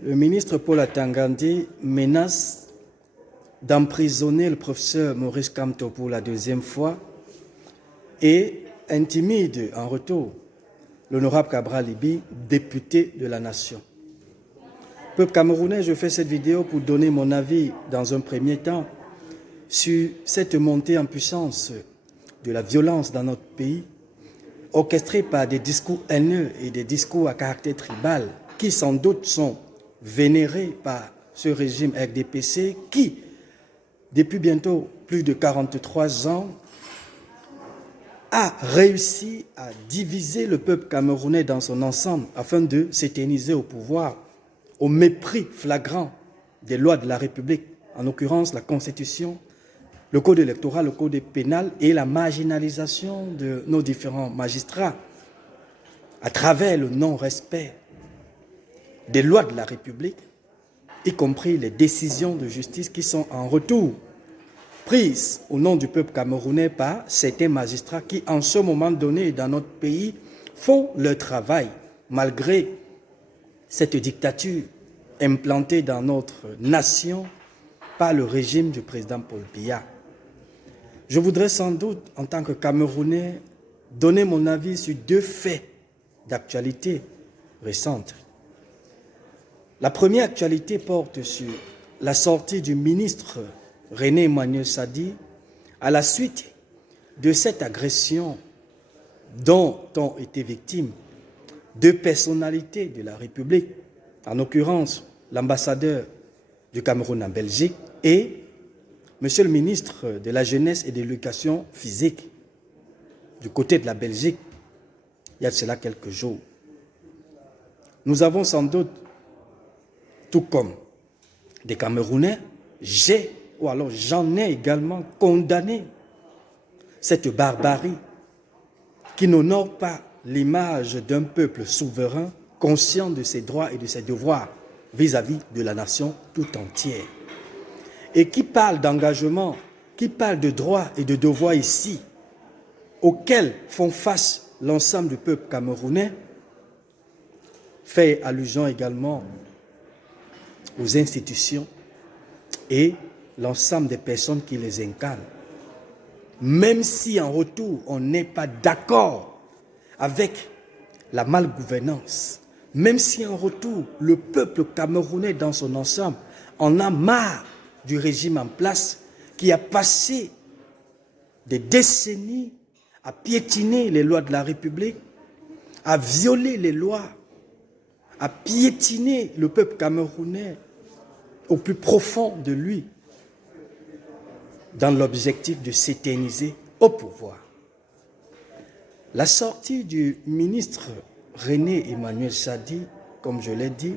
Le ministre Paul Atangandi menace d'emprisonner le professeur Maurice Kamto pour la deuxième fois et intimide en retour l'honorable Cabral Libye, député de la nation. Peuple camerounais, je fais cette vidéo pour donner mon avis dans un premier temps sur cette montée en puissance de la violence dans notre pays, orchestrée par des discours haineux et des discours à caractère tribal qui sans doute sont vénérés par ce régime RDPC qui, depuis bientôt plus de 43 ans, a réussi à diviser le peuple camerounais dans son ensemble afin de s'éterniser au pouvoir au mépris flagrant des lois de la République, en l'occurrence la Constitution, le code électoral, le code pénal et la marginalisation de nos différents magistrats à travers le non-respect des lois de la République, y compris les décisions de justice qui sont en retour prises au nom du peuple camerounais par certains magistrats qui, en ce moment donné, dans notre pays, font leur travail malgré cette dictature implantée dans notre nation par le régime du président Paul Biya. Je voudrais sans doute, en tant que Camerounais, donner mon avis sur deux faits d'actualité récente. La première actualité porte sur la sortie du ministre René Emmanuel Sadi à la suite de cette agression dont ont été victimes deux personnalités de la République, en l'occurrence l'ambassadeur du Cameroun en Belgique et Monsieur le ministre de la Jeunesse et de l'Éducation physique du côté de la Belgique, il y a de cela quelques jours. Nous avons sans doute, tout comme des Camerounais, j'en ai également condamné cette barbarie qui n'honore pas l'image d'un peuple souverain, conscient de ses droits et de ses devoirs vis-à-vis de la nation tout entière. Et qui parle d'engagement, qui parle de droits et de devoirs ici, auxquels font face l'ensemble du peuple camerounais, fait allusion également aux institutions et l'ensemble des personnes qui les incarnent. Même si en retour, on n'est pas d'accord avec la malgouvernance, même si en retour, le peuple camerounais dans son ensemble en a marre du régime en place qui a passé des décennies à piétiner les lois de la République, à violer les lois, à piétiner le peuple camerounais au plus profond de lui, dans l'objectif de s'éterniser au pouvoir. La sortie du ministre René Emmanuel Sadi, comme je l'ai dit,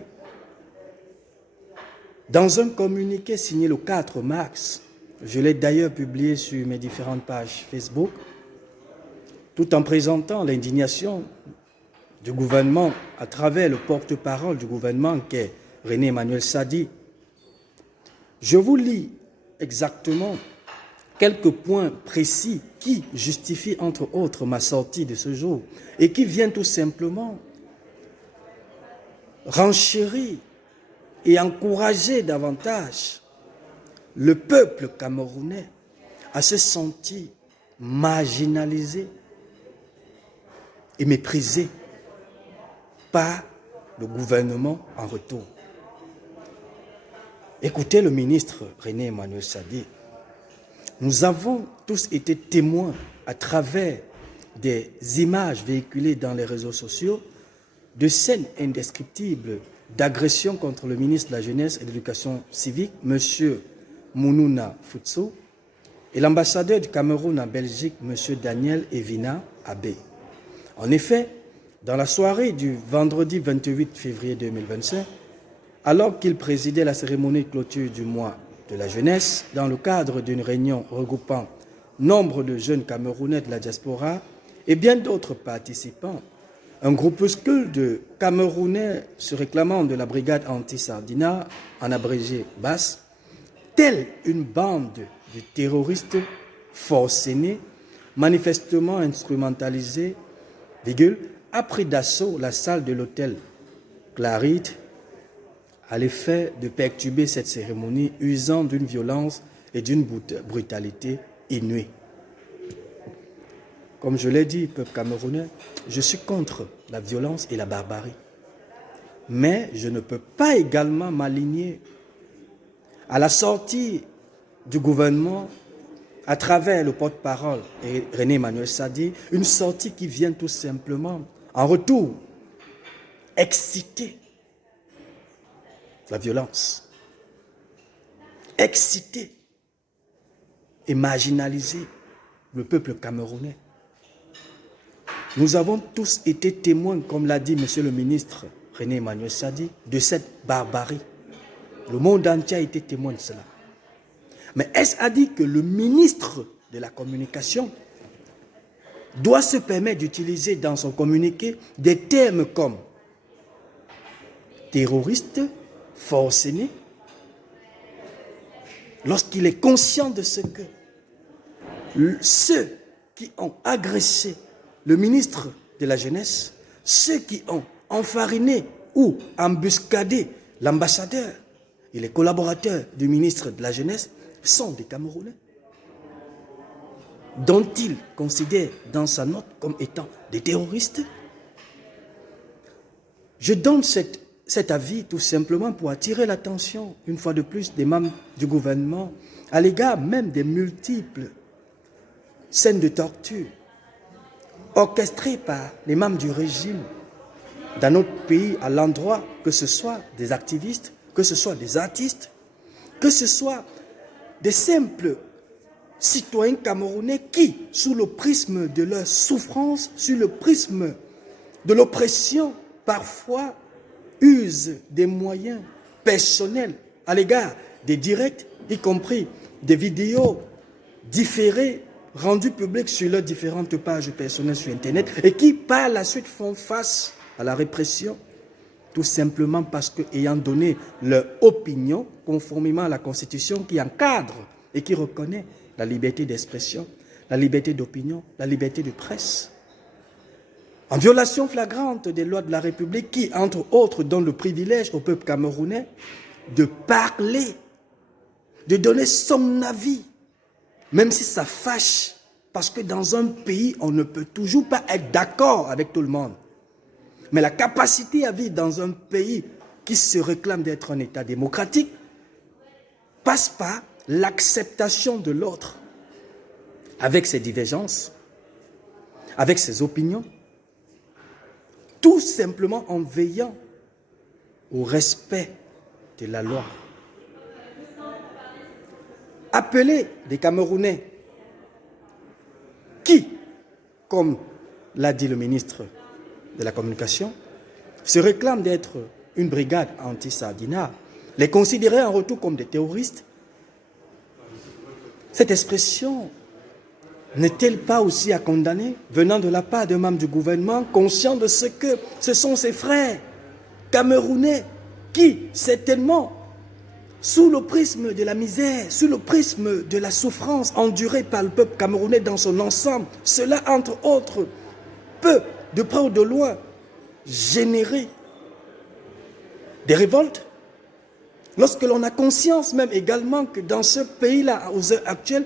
dans un communiqué signé le 4 mars, je l'ai d'ailleurs publié sur mes différentes pages Facebook, tout en présentant l'indignation du gouvernement à travers le porte-parole du gouvernement qu'est René Emmanuel Sadi. Je vous lis exactement quelques points précis qui justifient entre autres ma sortie de ce jour et qui viennent tout simplement renchérir et encourager davantage le peuple camerounais à se sentir marginalisé et méprisé par le gouvernement en retour. Écoutez le ministre René Emmanuel Sadi. Nous avons tous été témoins à travers des images véhiculées dans les réseaux sociaux de scènes indescriptibles d'agression contre le ministre de la Jeunesse et de l'Éducation civique, M. Mounouna Futso, et l'ambassadeur du Cameroun en Belgique, M. Daniel Evina Abbé. En effet, dans la soirée du vendredi 28 février 2025, alors qu'il présidait la cérémonie de clôture du mois de la jeunesse, dans le cadre d'une réunion regroupant nombre de jeunes Camerounais de la diaspora et bien d'autres participants, un groupuscule de Camerounais se réclamant de la brigade anti-Sardina, en abrégé BAS, telle une bande de terroristes forcenés, manifestement instrumentalisés, a pris d'assaut la salle de l'hôtel Clarite à l'effet de perturber cette cérémonie, usant d'une violence et d'une brutalité inouïe. Comme je l'ai dit, peuple camerounais, je suis contre la violence et la barbarie. Mais je ne peux pas également m'aligner à la sortie du gouvernement à travers le porte-parole René Emmanuel Sadi, une sortie qui vient tout simplement en retour exciter la violence, exciter et marginaliser le peuple camerounais. Nous avons tous été témoins, comme l'a dit monsieur le ministre René Emmanuel Sadi, de cette barbarie. Le monde entier a été témoin de cela. Mais est-ce à dire que le ministre de la Communication doit se permettre d'utiliser dans son communiqué des termes comme terroriste, forcené, lorsqu'il est conscient de ce que ceux qui ont agressé le ministre de la Jeunesse, ceux qui ont enfariné ou embuscadé l'ambassadeur et les collaborateurs du ministre de la Jeunesse sont des Camerounais, dont il considère dans sa note comme étant des terroristes. Je donne cet avis tout simplement pour attirer l'attention, une fois de plus, des membres du gouvernement à l'égard même des multiples scènes de torture orchestrées par les membres du régime dans notre pays à l'endroit, que ce soit des activistes, que ce soit des artistes, que ce soit des simples citoyens camerounais qui, sous le prisme de leur souffrance, sous le prisme de l'oppression, parfois usent des moyens personnels à l'égard des directs, y compris des vidéos différées, rendues publiques sur leurs différentes pages personnelles sur Internet, et qui, par la suite, font face à la répression, tout simplement parce que, ayant donné leur opinion, conformément à la Constitution qui encadre et qui reconnaît la liberté d'expression, la liberté d'opinion, la liberté de presse, en violation flagrante des lois de la République qui, entre autres, donnent le privilège au peuple camerounais de parler, de donner son avis, même si ça fâche, parce que dans un pays, on ne peut toujours pas être d'accord avec tout le monde. Mais la capacité à vivre dans un pays qui se réclame d'être un État démocratique passe par l'acceptation de l'autre, avec ses divergences, avec ses opinions, tout simplement en veillant au respect de la loi. Appeler les Camerounais qui, comme l'a dit le ministre de la Communication, se réclament d'être une brigade anti-Sardina, les considérer en retour comme des terroristes, cette expression n'est-elle pas aussi à condamner venant de la part d'un membre du gouvernement conscient de ce que ce sont ses frères camerounais qui, certainement, sous le prisme de la misère, sous le prisme de la souffrance endurée par le peuple camerounais dans son ensemble, cela, entre autres, peut, de près ou de loin, générer des révoltes. Lorsque l'on a conscience même également que dans ce pays-là, aux heures actuelles,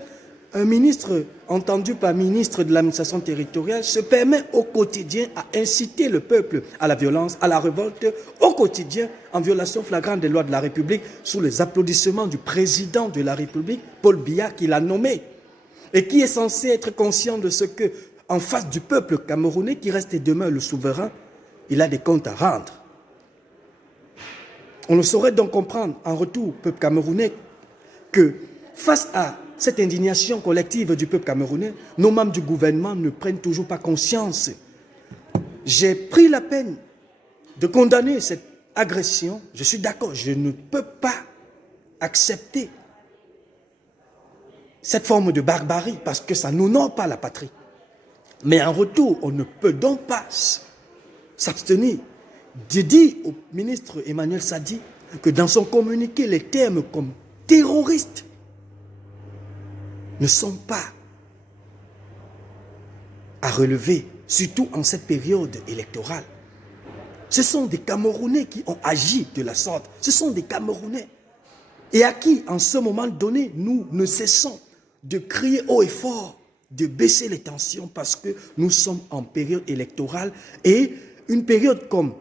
un ministre, entendu par ministre de l'administration territoriale, se permet au quotidien à inciter le peuple à la violence, à la révolte, au quotidien, en violation flagrante des lois de la République, sous les applaudissements du président de la République, Paul Biya, qui l'a nommé, et qui est censé être conscient de ce que, en face du peuple camerounais, qui reste et demeure le souverain, il a des comptes à rendre. On ne saurait donc comprendre, en retour, peuple camerounais, que face à cette indignation collective du peuple camerounais, nos membres du gouvernement ne prennent toujours pas conscience. J'ai pris la peine de condamner cette agression. Je suis d'accord, je ne peux pas accepter cette forme de barbarie parce que ça n'honore pas la patrie. Mais en retour, on ne peut donc pas s'abstenir de dire au ministre Emmanuel Sadi que dans son communiqué, les termes comme terroriste ne sont pas à relever, surtout en cette période électorale. Ce sont des Camerounais qui ont agi de la sorte. Ce sont des Camerounais. Et à qui, en ce moment donné, nous ne cessons de crier haut et fort, de baisser les tensions parce que nous sommes en période électorale et une période comme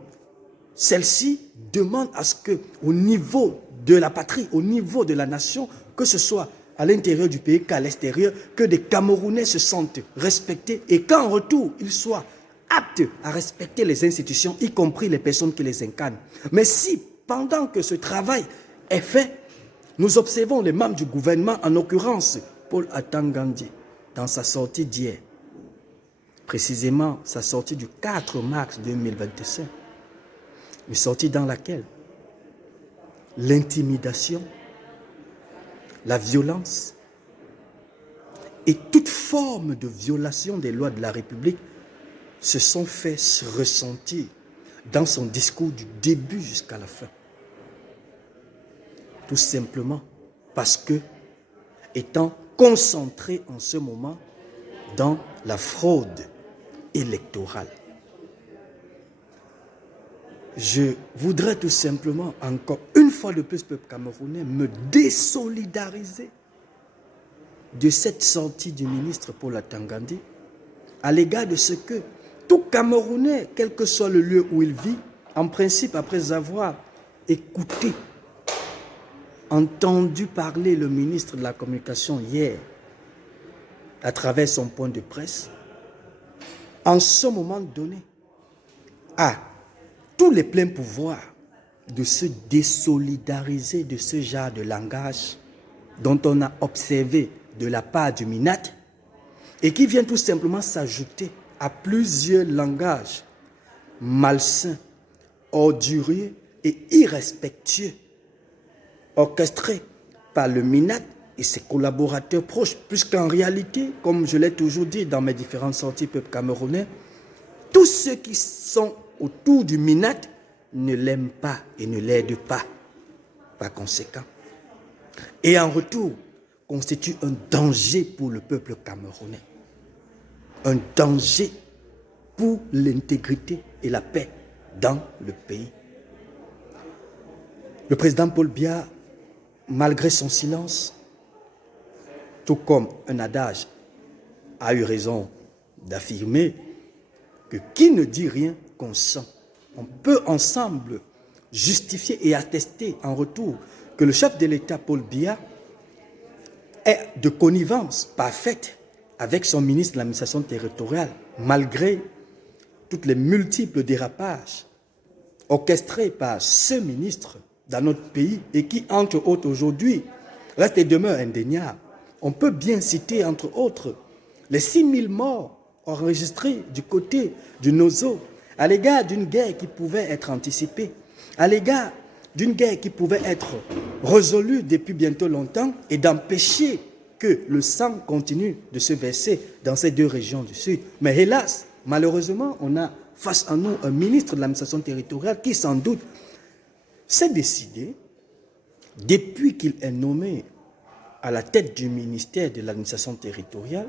celle-ci demande à ce que, au niveau de la patrie, au niveau de la nation, que ce soit à l'intérieur du pays qu'à l'extérieur, que des Camerounais se sentent respectés et qu'en retour, ils soient aptes à respecter les institutions, y compris les personnes qui les incarnent. Mais si, pendant que ce travail est fait, nous observons les membres du gouvernement, en l'occurrence Paul Atangandi, dans sa sortie d'hier, précisément sa sortie du 4 mars 2025, une sortie dans laquelle l'intimidation, la violence et toute forme de violation des lois de la République se sont fait ressentir dans son discours du début jusqu'à la fin. Tout simplement parce que, étant concentré en ce moment dans la fraude électorale. Je voudrais tout simplement, encore une fois de plus, peuple camerounais, me désolidariser de cette sortie du ministre Paul Atangandi à l'égard de ce que tout Camerounais, quel que soit le lieu où il vit, en principe, après avoir écouté, entendu parler le ministre de la Communication hier, à travers son point de presse, en ce moment donné, a tous les pleins pouvoirs de se désolidariser de ce genre de langage dont on a observé de la part du MINAT et qui vient tout simplement s'ajouter à plusieurs langages malsains, orduriers et irrespectueux orchestrés par le MINAT et ses collaborateurs proches, puisqu'en réalité, comme je l'ai toujours dit dans mes différentes sorties peuple camerounais, tous ceux qui sont autour du MINAT ne l'aiment pas et ne l'aident pas, par conséquent. Et en retour, constitue un danger pour le peuple camerounais, un danger pour l'intégrité et la paix dans le pays. Le président Paul Biya, malgré son silence, tout comme un adage a eu raison d'affirmer que qui ne dit rien consent. On peut ensemble justifier et attester en retour que le chef de l'État, Paul Biya, est de connivence parfaite avec son ministre de l'administration territoriale, malgré toutes les multiples dérapages orchestrés par ce ministre dans notre pays et qui, entre autres, aujourd'hui, reste et demeure indéniable. On peut bien citer, entre autres, les 6000 morts enregistrés du côté du Nozo à l'égard d'une guerre qui pouvait être anticipée, à l'égard d'une guerre qui pouvait être résolue depuis bientôt longtemps et d'empêcher que le sang continue de se verser dans ces deux régions du Sud. Mais hélas, malheureusement, on a face à nous un ministre de l'administration territoriale qui, sans doute, s'est décidé, depuis qu'il est nommé à la tête du ministère de l'administration territoriale,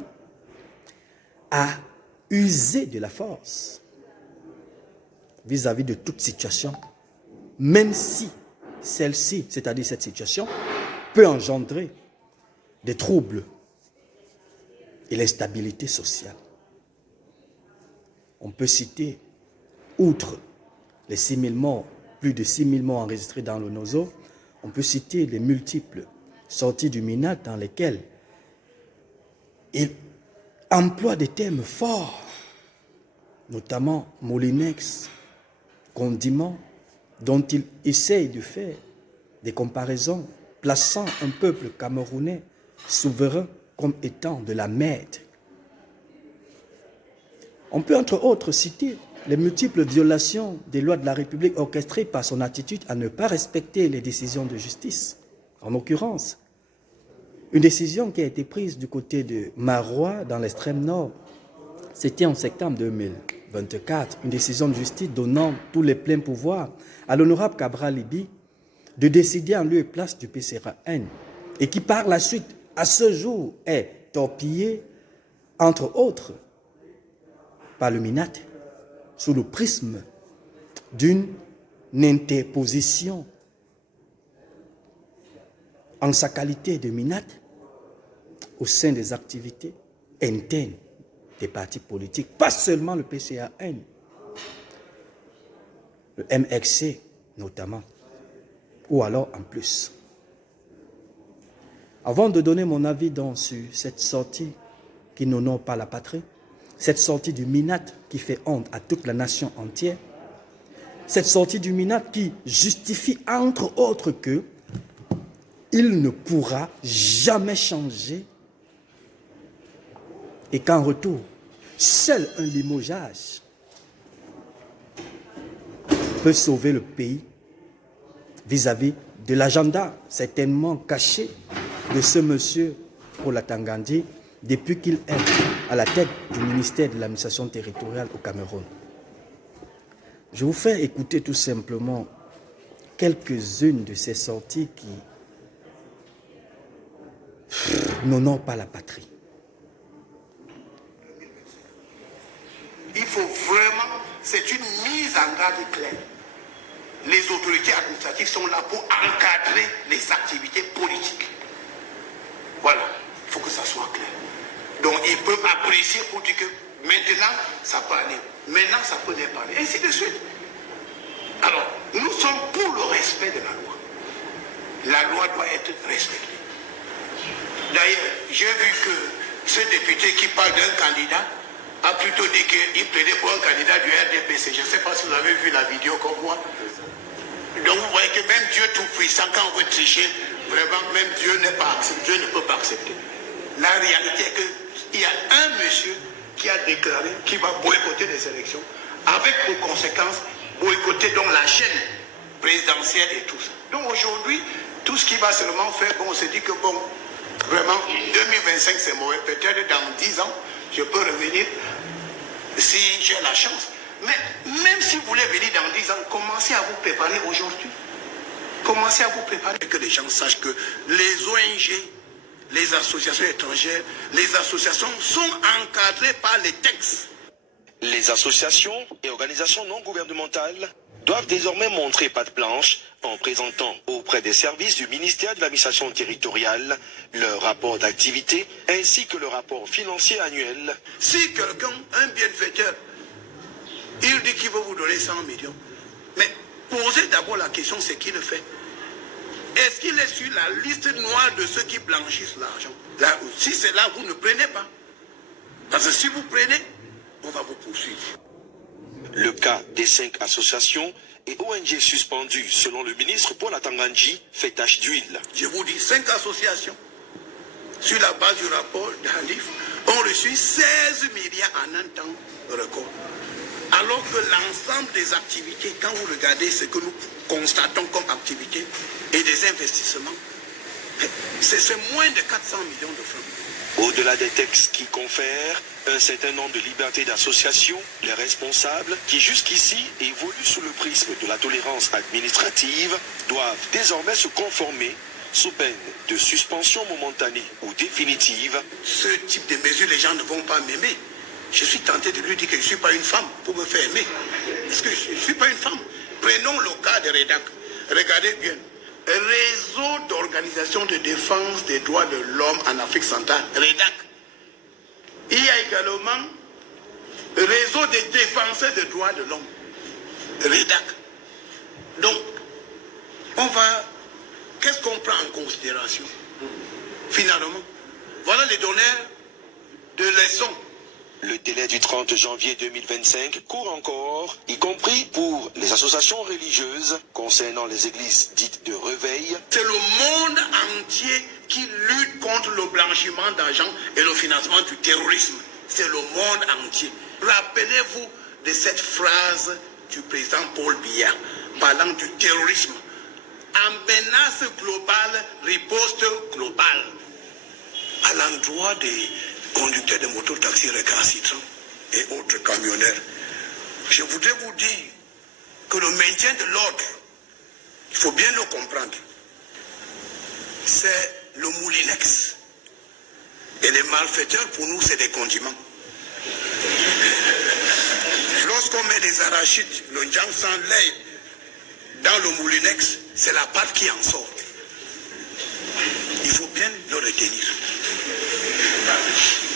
à user de la force vis-à-vis de toute situation, même si celle-ci, c'est-à-dire cette situation, peut engendrer des troubles et l'instabilité sociale. On peut citer, outre les 6000 morts, plus de 6000 morts enregistrés dans le Nozo, on peut citer les multiples sorties du MINAT dans lesquelles il emploie des termes forts, notamment moulinex, condiment, dont il essaye de faire des comparaisons, plaçant un peuple camerounais souverain comme étant de la merde. On peut entre autres citer les multiples violations des lois de la République orchestrées par son attitude à ne pas respecter les décisions de justice. En l'occurrence, une décision qui a été prise du côté de Marois, dans l'extrême nord, c'était en septembre 2024, une décision de justice donnant tous les pleins pouvoirs à l'honorable Cabral Libi de décider en lieu et place du PCRN et qui par la suite, à ce jour, est torpillée, entre autres, par le MINAT, sous le prisme d'une interposition en sa qualité de MINAT au sein des activités internes des partis politiques, pas seulement le PCAN, le MRC notamment, ou alors en plus. Avant de donner mon avis sur cette sortie qui n'honore pas la patrie, cette sortie du MINAT qui fait honte à toute la nation entière, cette sortie du MINAT qui justifie entre autres que il ne pourra jamais changer et qu'en retour, seul un limogeage peut sauver le pays vis-à-vis de l'agenda certainement caché de ce monsieur Paul Atangandi depuis qu'il est à la tête du ministère de l'administration territoriale au Cameroun. Je vous fais écouter tout simplement quelques-unes de ces sorties qui n'honorent pas la patrie. Il faut vraiment, c'est une mise en garde claire. Les autorités administratives sont là pour encadrer les activités politiques. Voilà, il faut que ça soit clair. Donc ils peuvent apprécier pour dire que maintenant ça peut aller, maintenant ça peut déparler, ainsi de suite. Alors, nous sommes pour le respect de la loi. La loi doit être respectée. D'ailleurs, j'ai vu que ce député qui parle d'un candidat a plutôt dit qu'il plaidait pour un candidat du RDPC. Je ne sais pas si vous avez vu la vidéo comme moi. Donc vous voyez que même Dieu tout-puissant, quand on veut tricher, vraiment même Dieu ne peut pas accepter. La réalité est qu'il y a un monsieur qui a déclaré qu'il va boycotter les élections, avec pour conséquence boycotter donc la chaîne présidentielle et tout ça. Donc aujourd'hui, tout ce qui va seulement faire, bon, on se dit que bon, vraiment, 2025 c'est mauvais, peut-être dans 10 ans, je peux revenir si j'ai la chance. Mais même si vous voulez venir dans 10 ans, commencez à vous préparer aujourd'hui. Commencez à vous préparer. Que les gens sachent que les ONG, les associations étrangères, les associations sont encadrées par les textes. Les associations et organisations non gouvernementales doivent désormais montrer patte blanche en présentant auprès des services du ministère de l'administration territoriale leur rapport d'activité ainsi que le rapport financier annuel. Si quelqu'un, un bienfaiteur, il dit qu'il veut vous donner 100 millions, mais posez d'abord la question, c'est qui le fait. Est-ce qu'il est sur la liste noire de ceux qui blanchissent l'argent? Si c'est là, vous ne prenez pas. Parce que si vous prenez, on va vous poursuivre. Le cas des 5 associations et ONG suspendues, selon le ministre Paul Atangandi, fait tache d'huile. Je vous dis, 5 associations, sur la base du rapport d'Alif, ont reçu 16 milliards en un temps record. Alors que l'ensemble des activités, quand vous regardez ce que nous constatons comme activité et des investissements, c'est moins de 400 millions de francs. Au-delà des textes qui confèrent un certain nombre de libertés d'association, les responsables, qui jusqu'ici évoluent sous le prisme de la tolérance administrative, doivent désormais se conformer sous peine de suspension momentanée ou définitive. Ce type de mesures, les gens ne vont pas m'aimer. Je suis tenté de lui dire que je ne suis pas une femme pour me faire aimer. Parce que je ne suis pas une femme. Prenons le cas de REDAC. Regardez bien. Réseau d'organisation de défense des droits de l'homme en Afrique centrale, REDAC. Il y a également réseau des défenseurs des droits de l'homme, REDAC. Donc, qu'est-ce qu'on prend en considération? Finalement, voilà les donneurs de leçons. Le délai du 30 janvier 2025 court encore, y compris pour les associations religieuses concernant les églises dites de réveil. C'est le monde entier qui lutte contre le blanchiment d'argent et le financement du terrorisme. C'est le monde entier. Rappelez-vous de cette phrase du président Paul Biya parlant du terrorisme. En menace globale, riposte globale. À l'endroit des conducteurs de mototaxis récalcitrants et autres camionneurs, je voudrais vous dire que le maintien de l'ordre, il faut bien le comprendre, c'est le moulinex. Et les malfaiteurs, pour nous, c'est des condiments. Lorsque lorsqu'on met les arachides, le njang sans lait, dans le moulinex, c'est la pâte qui en sort. Il faut bien le retenir.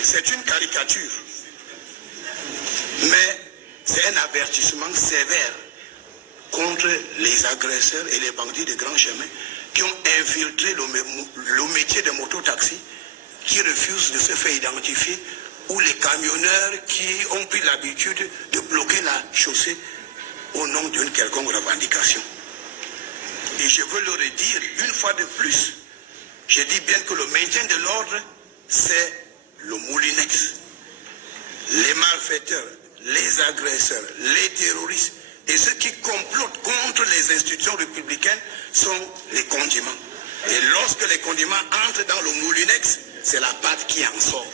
C'est une caricature. Mais c'est un avertissement sévère contre les agresseurs et les bandits de grand chemin qui ont infiltré le métier de mototaxi, qui refusent de se faire identifier, ou les camionneurs qui ont pris l'habitude de bloquer la chaussée au nom d'une quelconque revendication. Et je veux le redire une fois de plus, je dis bien que le maintien de l'ordre, c'est le moulinex. Les malfaiteurs, les agresseurs, les terroristes et ceux qui complotent contre les institutions républicaines sont les condiments. Et lorsque les condiments entrent dans le moulinex, c'est la pâte qui en sort.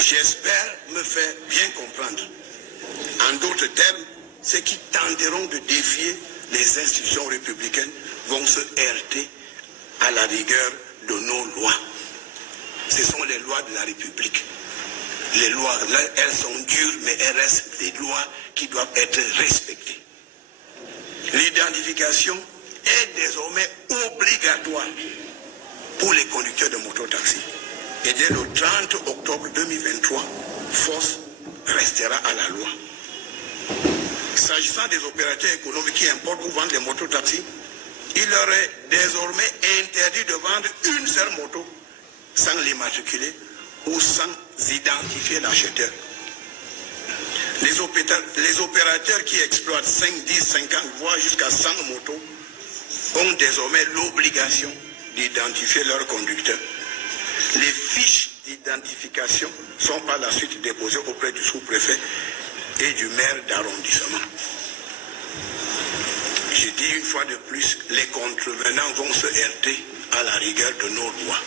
J'espère me faire bien comprendre. En d'autres termes, ceux qui tenteront de défier les institutions républicaines vont se heurter à la rigueur de nos lois. Ce sont les lois de la République. Les lois, là, elles sont dures, mais elles restent des lois qui doivent être respectées. L'identification est désormais obligatoire pour les conducteurs de mototaxi. Et dès le 30 octobre 2023, force restera à la loi. S'agissant des opérateurs économiques qui importent ou vendent des mototaxis, il leur est désormais interdit de vendre une seule moto sans l'immatriculer ou sans identifier l'acheteur. Les opérateurs qui exploitent 5, 10, 50, voire jusqu'à 100 motos ont désormais l'obligation d'identifier leurs conducteurs. Les fiches d'identification sont par la suite déposées auprès du sous-préfet et du maire d'arrondissement. Je dis une fois de plus, les contrevenants vont se heurter à la rigueur de nos lois.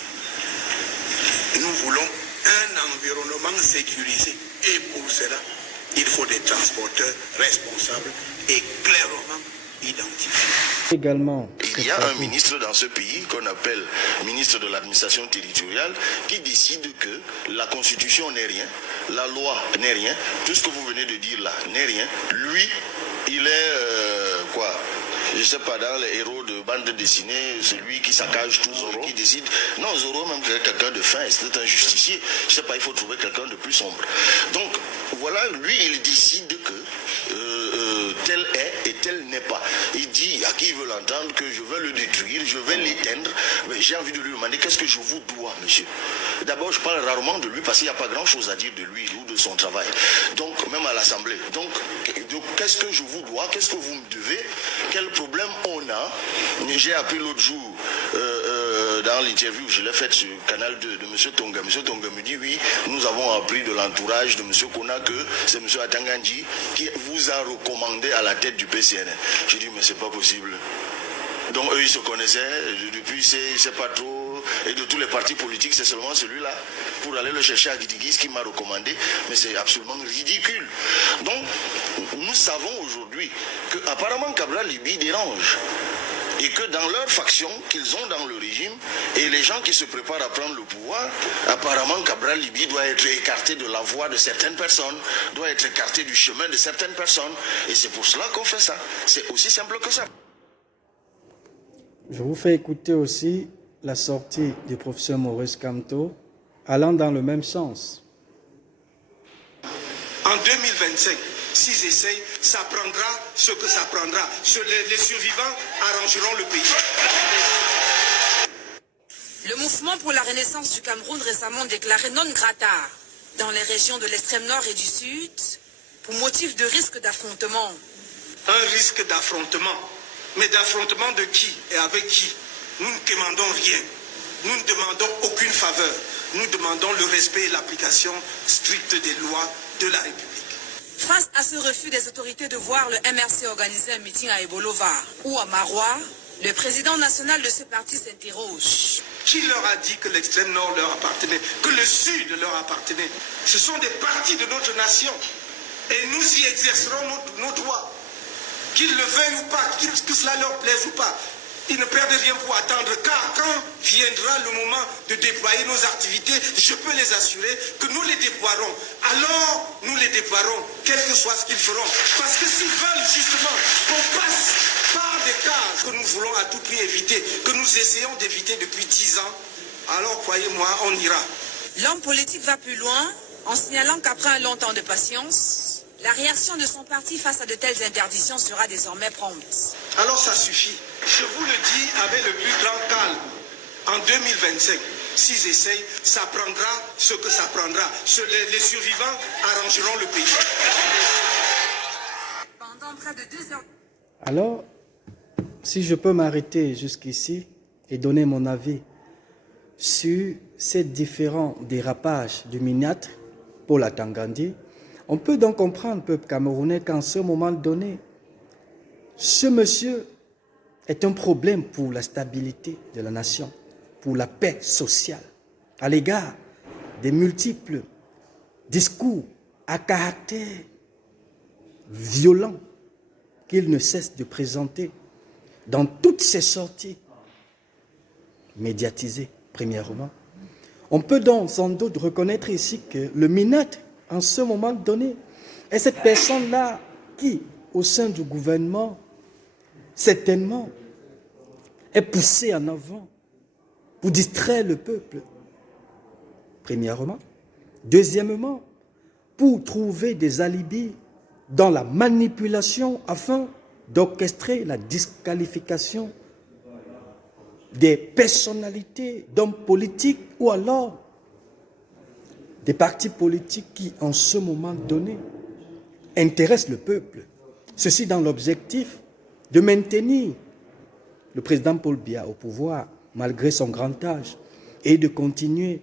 Nous voulons un environnement sécurisé et pour cela, il faut des transporteurs responsables et clairement identifiés. Également, il y a un ministre dans ce pays qu'on appelle ministre de l'administration territoriale qui décide que la constitution n'est rien, la loi n'est rien, tout ce que vous venez de dire là n'est rien. Lui, il est je sais pas, dans les héros de bande dessinée, celui qui saccage tout, Zorro, qui décide. Non, Zorro, même quelqu'un de fin, c'est un justicier. Je sais pas, il faut trouver quelqu'un de plus sombre. Donc, voilà, lui, il décide que tel est et tel n'est pas. Il dit à qui il veut l'entendre que je vais le détruire, je vais l'éteindre. Mais j'ai envie de lui demander qu'est-ce que je vous dois, monsieur. D'abord, je parle rarement de lui parce qu'il n'y a pas grand-chose à dire de lui ou de son travail. Donc, même à l'Assemblée. Donc qu'est-ce que je vous dois? Qu'est-ce que vous me devez? Quel problème on a? J'ai appris l'autre jour dans l'interview, je l'ai faite sur le canal de M. Tonga. M. Tonga me dit oui, nous avons appris de l'entourage de M. Kona que c'est M. Atangandji qui vous a recommandé à la tête du PCN. J'ai dit mais c'est pas possible. Donc eux ils se connaissaient depuis c'est pas trop, et de tous les partis politiques c'est seulement celui-là pour aller le chercher à Guidigis qui m'a recommandé, mais c'est absolument ridicule. Donc nous savons aujourd'hui que apparemment Cabral Libi dérange et que dans leur faction qu'ils ont dans le régime et les gens qui se préparent à prendre le pouvoir, apparemment Cabral Libi doit être écarté de la voie de certaines personnes, doit être écarté du chemin de certaines personnes, et c'est pour cela qu'on fait ça. C'est aussi simple que ça. Je vous fais écouter aussi la sortie du professeur Maurice Kamto allant dans le même sens. En 2025, s'ils essayent, ça prendra ce que ça prendra. Les survivants arrangeront le pays. Le mouvement pour la renaissance du Cameroun récemment déclaré non grata dans les régions de l'extrême nord et du sud pour motif de risque d'affrontement. Un risque d'affrontement. Mais d'affrontement de qui et avec qui? Nous ne demandons rien. Nous ne demandons aucune faveur. Nous demandons le respect et l'application stricte des lois de la République. Face à ce refus des autorités de voir le MRC organiser un meeting à Ebolova ou à Marois, le président national de ce parti s'interroge. Qui leur a dit que l'extrême nord leur appartenait, que le sud leur appartenait? Ce sont des parties de notre nation. Et nous y exercerons nos droits. Qu'ils le veuillent ou pas, que cela leur plaise ou pas. ils ne perdent rien pour attendre, car quand viendra le moment de déployer nos activités, je peux les assurer que nous les déploierons. Alors, nous les déploierons, quel que soit ce qu'ils feront. Parce que s'ils veulent justement qu'on passe par des cases que nous voulons à tout prix éviter, que nous essayons d'éviter depuis 10 ans, alors croyez-moi, on ira. L'homme politique va plus loin en signalant qu'après un long temps de patience, la réaction de son parti face à de telles interdictions sera désormais prompte. Alors ça suffit. Je vous le dis avec le plus grand calme. En 2025, s'ils essayent, ça prendra ce que ça prendra. Les survivants arrangeront le pays. Pendant près de 2 heures... Alors, si je peux m'arrêter jusqu'ici et donner mon avis sur ces différents dérapages du MINAT pour la Tangandi, on peut donc comprendre, peuple camerounais, qu'en ce moment donné, ce monsieur est un problème pour la stabilité de la nation, pour la paix sociale, à l'égard des multiples discours à caractère violent qu'il ne cesse de présenter dans toutes ses sorties médiatisées, premièrement. On peut donc sans doute reconnaître ici que le MINAT, en ce moment donné, est cette personne-là qui, au sein du gouvernement, certainement, est poussée en avant pour distraire le peuple, premièrement. Deuxièmement, pour trouver des alibis dans la manipulation afin d'orchestrer la disqualification des personnalités d'hommes politiques ou alors des partis politiques qui, en ce moment donné, intéressent le peuple. Ceci dans l'objectif de maintenir le président Paul Biya au pouvoir, malgré son grand âge, et de continuer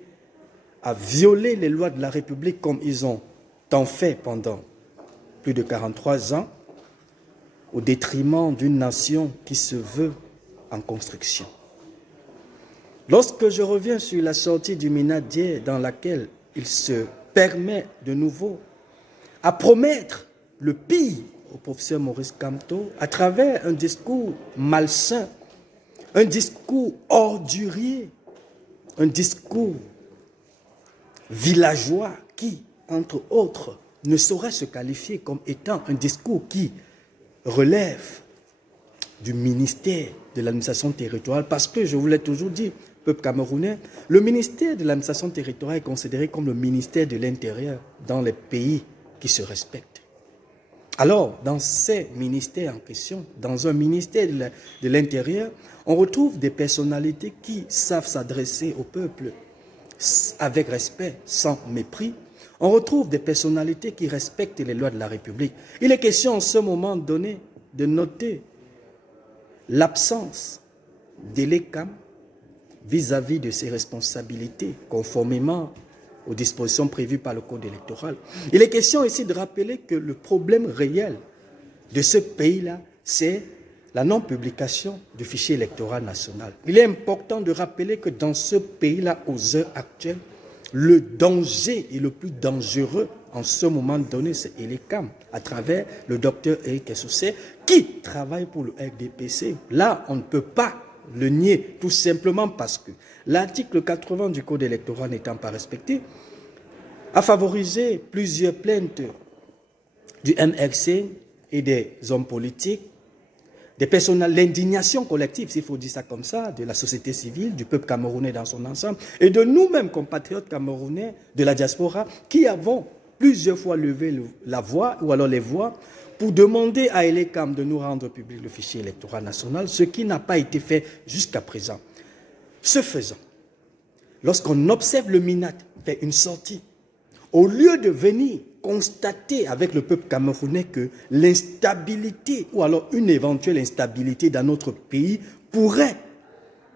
à violer les lois de la République comme ils ont tant fait pendant plus de 43 ans, au détriment d'une nation qui se veut en construction. Lorsque je reviens sur la sortie du MINAT d'hier, dans laquelle il se permet de nouveau à promettre le pire au professeur Maurice Kamto à travers un discours malsain, un discours ordurier, un discours villageois qui, entre autres, ne saurait se qualifier comme étant un discours qui relève du ministère de l'administration territoriale, parce que, je vous l'ai toujours dit, peuple camerounais, le ministère de l'administration territoriale est considéré comme le ministère de l'Intérieur dans les pays qui se respectent. Alors, dans ces ministères en question, dans un ministère de l'Intérieur, on retrouve des personnalités qui savent s'adresser au peuple avec respect, sans mépris. On retrouve des personnalités qui respectent les lois de la République. Il est question en ce moment donné de noter l'absence d'Elekam vis-à-vis de ses responsabilités, conformément aux dispositions prévues par le Code électoral. Il est question ici de rappeler que le problème réel de ce pays-là, c'est la non-publication du fichier électoral national. Il est important de rappeler que dans ce pays-là, aux heures actuelles, le danger et le plus dangereux en ce moment donné, c'est Elekam, à travers le docteur Eric Essoussé, qui travaille pour le RDPC. Là, on ne peut pas le nier, tout simplement parce que l'article 80 du Code électoral n'étant pas respecté, a favorisé plusieurs plaintes du MRC et des hommes politiques, des personnes, l'indignation collective, s'il faut dire ça comme ça, de la société civile, du peuple camerounais dans son ensemble, et de nous-mêmes, compatriotes camerounais de la diaspora, qui avons plusieurs fois levé la voix, ou alors les voix, pour demander à Elekam de nous rendre public le fichier électoral national, ce qui n'a pas été fait jusqu'à présent. Ce faisant, lorsqu'on observe le MINAT faire une sortie, au lieu de venir constater avec le peuple camerounais que l'instabilité ou alors une éventuelle instabilité dans notre pays pourrait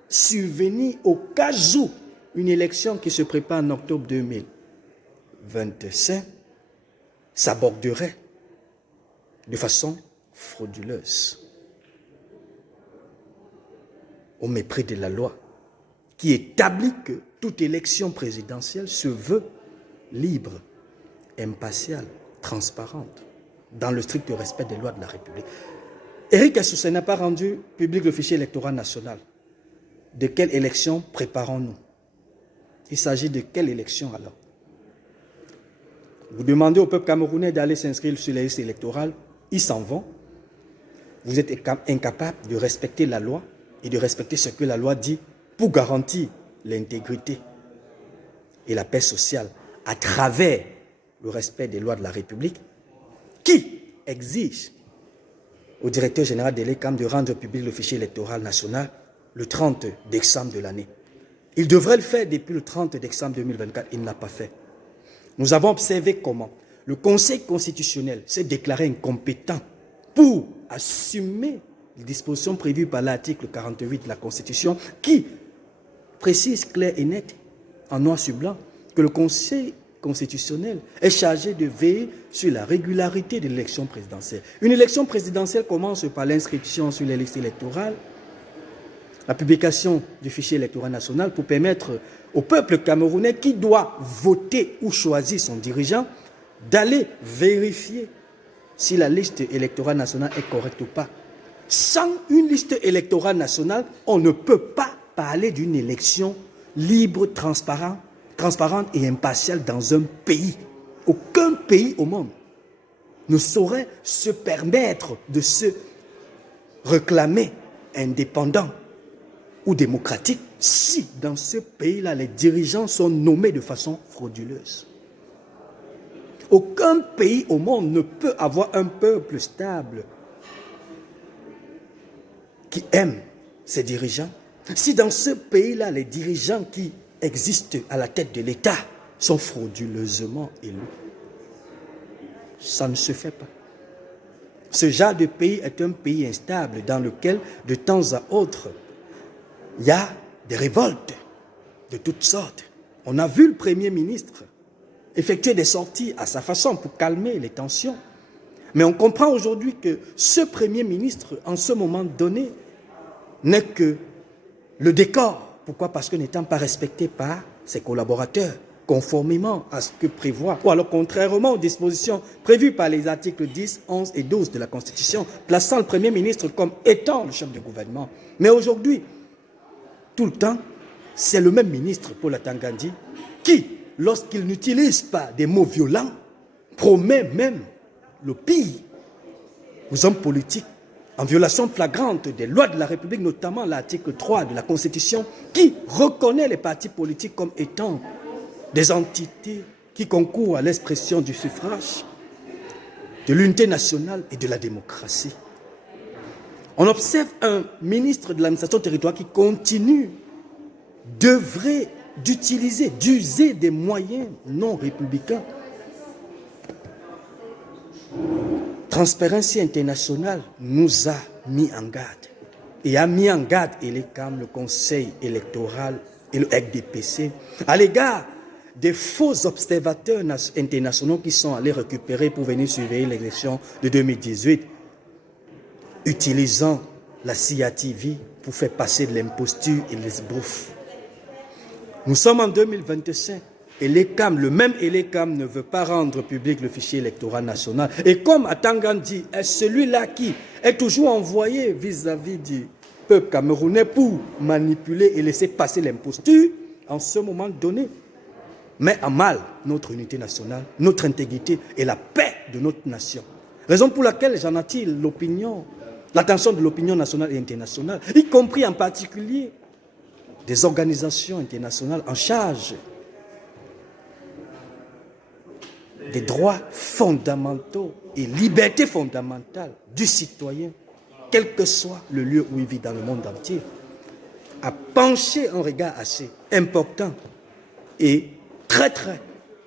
survenir au cas où une élection qui se prépare en octobre 2025 s'aborderait de façon frauduleuse, au mépris de la loi, qui établit que toute élection présidentielle se veut libre, impartiale, transparente, dans le strict respect des lois de la République. Éric Assoussé n'a pas rendu public le fichier électoral national. De quelle élection préparons-nous? Il s'agit de quelle élection alors? Vous demandez au peuple camerounais d'aller s'inscrire sur les listes électorales, ils s'en vont. Vous êtes incapable de respecter la loi et de respecter ce que la loi dit pour garantir l'intégrité et la paix sociale à travers le respect des lois de la République, qui exige au directeur général de l'ECAM de rendre public le fichier électoral national le 30 décembre de l'année. Il devrait le faire depuis le 30 décembre 2024, il ne l'a pas fait. Nous avons observé comment le Conseil constitutionnel s'est déclaré incompétent pour assumer les dispositions prévues par l'article 48 de la Constitution qui précise clair et net, en noir sur blanc, que le Conseil constitutionnel est chargé de veiller sur la régularité de l'élection présidentielle. Une élection présidentielle commence par l'inscription sur les listes électorales, la publication du fichier électoral national pour permettre au peuple camerounais qui doit voter ou choisir son dirigeant d'aller vérifier si la liste électorale nationale est correcte ou pas. Sans une liste électorale nationale, on ne peut pas parler d'une élection libre, transparente et impartiale dans un pays. Aucun pays au monde ne saurait se permettre de se réclamer indépendant ou démocratique si dans ce pays-là, les dirigeants sont nommés de façon frauduleuse. Aucun pays au monde ne peut avoir un peuple stable qui aime ses dirigeants si dans ce pays-là, les dirigeants qui existent à la tête de l'État sont frauduleusement élus. Ça ne se fait pas. Ce genre de pays est un pays instable dans lequel, de temps à autre, il y a des révoltes de toutes sortes. On a vu le Premier ministre effectuer des sorties à sa façon pour calmer les tensions. Mais on comprend aujourd'hui que ce Premier ministre, en ce moment donné, n'est que le décor. Pourquoi? Parce que n'étant pas respecté par ses collaborateurs, conformément à ce que prévoit, ou alors contrairement aux dispositions prévues par les articles 10, 11 et 12 de la Constitution, plaçant le Premier ministre comme étant le chef du gouvernement. Mais aujourd'hui, tout le temps, c'est le même ministre, Paul Atangandi, qui, lorsqu'il n'utilise pas des mots violents, promet même le pire aux hommes politiques, en violation flagrante des lois de la République, notamment l'article 3 de la Constitution, qui reconnaît les partis politiques comme étant des entités qui concourent à l'expression du suffrage, de l'unité nationale et de la démocratie. On observe un ministre de l'administration territoriale qui continue d'œuvrer, d'user des moyens non républicains. Transparency International nous a mis en garde et a mis en garde l'ECAM, le Conseil électoral et le RDPC à l'égard des faux observateurs internationaux qui sont allés récupérer pour venir surveiller l'élection de 2018, utilisant la CIA TV pour faire passer de l'imposture et les esbroufs. Nous sommes en 2025 et l'ECAM, le même l'ECAM ne veut pas rendre public le fichier électoral national. Et comme Atangandi est celui-là qui est toujours envoyé vis-à-vis du peuple camerounais pour manipuler et laisser passer l'imposture, en ce moment donné, met à mal notre unité nationale, notre intégrité et la paix de notre nation. Raison pour laquelle j'en attire l'attention de l'opinion nationale et internationale, y compris en particulier des organisations internationales en charge des droits fondamentaux et libertés fondamentales du citoyen, quel que soit le lieu où il vit dans le monde entier, à pencher un regard assez important et très très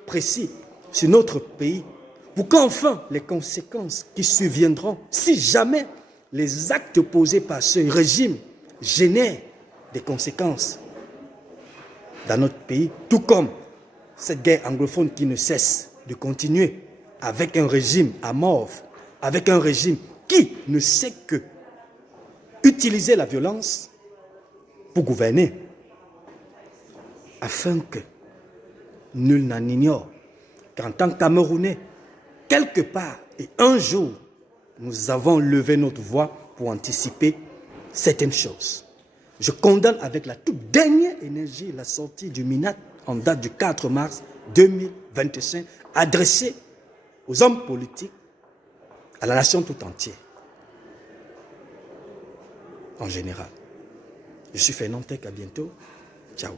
précis sur notre pays pour qu'enfin les conséquences qui surviendront, si jamais les actes posés par ce régime génèrent des conséquences dans notre pays, tout comme cette guerre anglophone qui ne cesse de continuer avec un régime amorphe, avec un régime qui ne sait que utiliser la violence pour gouverner, afin que nul n'en ignore qu'en tant que Camerounais, quelque part et un jour, nous avons levé notre voix pour anticiper certaines choses. Je condamne avec la toute dernière énergie la sortie du MINAT en date du 4 mars 2025, adressée aux hommes politiques, à la nation tout entière, en général. Je suis Fernand Tech, à bientôt. Ciao.